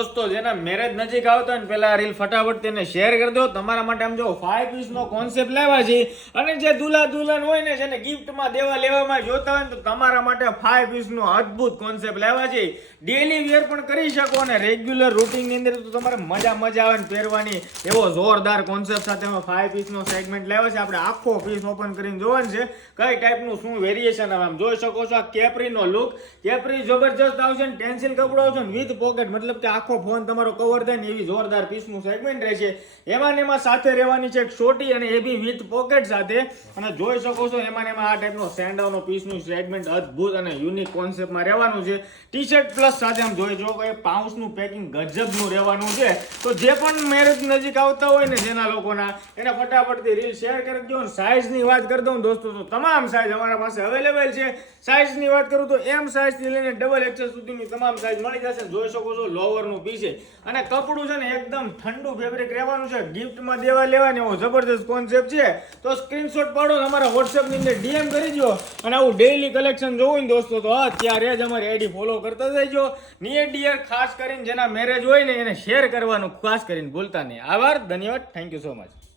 દોસ્તો જેના મેરેજ નજીક આવતા હોય ને પેલા રીલ ફટાફટ તેને શેર કરી દો. તમારા માટે આમ જો 5 પીસ નો કોન્સેપ્ટ લાવ્યા છે અને જે દુલ્હા દુલ્હન હોય ને જેને ગિફ્ટમાં દેવા લેવામાં જોતા હોય ને તો તમારા માટે 5 પીસ નો અદ્ભુત કોન્સેપ્ટ લાવ્યા છે. ડેલી વેર પણ કરી શકો અને રેગ્યુલર રૂટીન ની અંદર તો તમારે મજા આવે ને પહેરવાની એવો જોરદાર કોન્સેપ્ટ સાથે અમે 5 પીસ નો સેગમેન્ટ લાવ્યા છે. આપણે આખો પીસ ઓપન કરીને જોવાનું છે કઈ ટાઈપનું શું વેરિએશન આવે. આમ જોઈ શકો છો આ કેપ્રી નો લુક, કેપ્રી જબરજસ્ત આવશે ને ટેન્સિલ કપડો આવશે ને વિથ પોકેટ, મતલબ કે આખો ફોન તમારો કવર થાય ને એવી જોરદાર પીસનું સેગમેન્ટ રહેશે. એમાં ને એમાં સાથે રહેવાની છે એક શોટી અને એ બી વિથ પોકેટ સાથે. અને જોઈ શકો છો એમાં ને એમાં આ ટાઈપનો સેન્ડાનો પીસનું સેગમેન્ટ અદ્ભુત અને યુનિક કોન્સેપ્ટમાં રહેવાનું છે. ટી શર્ટ પ્લસ સાથે આમ જોઈ જો કે પાઉચનું પેકિંગ ગજબનું રહેવાનું છે. તો જે પણ મેરેજ નજીક આવતા હોય ને જેના લોકોના એને ફટાફટથી રીલ શેર કરી દો. સાઇઝની વાત કરી દઉં દોસ્તો તો તમામ સાઇઝ અમારા પાસે અવેલેબલ છે. સાઇઝની વાત કરું તો એમ સાઇઝથી લઈને ડબલ એક્સેલ સુધીની તમામ સાઇઝ મળી જશે. જોઈ શકો છો લોવરનું પીસ છે અને કપડું છે ને એકદમ ઠંડુ ફેબ્રિક રહેવાનું છે. ગિફ્ટમાં દેવા લેવાની એવો જબરદસ્ત કોન્સેપ્ટ છે. તો સ્ક્રીનશોટ પાડો ને અમારા વોટ્સએપની અંદર ડીએમ કરી દો. અને આવું ડેઈલી કલેક્શન જોવું ને દોસ્તો તો અત્યારે જ અમારી આઈડી ફોલો કરતા જઈજો. નિયર ડિયર ખાસ કરીને જેના મેરેજ હોય ને એને શેર કરવાનું ખાસ કરીને ભૂલતા નહીં. આભાર, ધન્યવાદ, થેન્ક યુ સો મચ.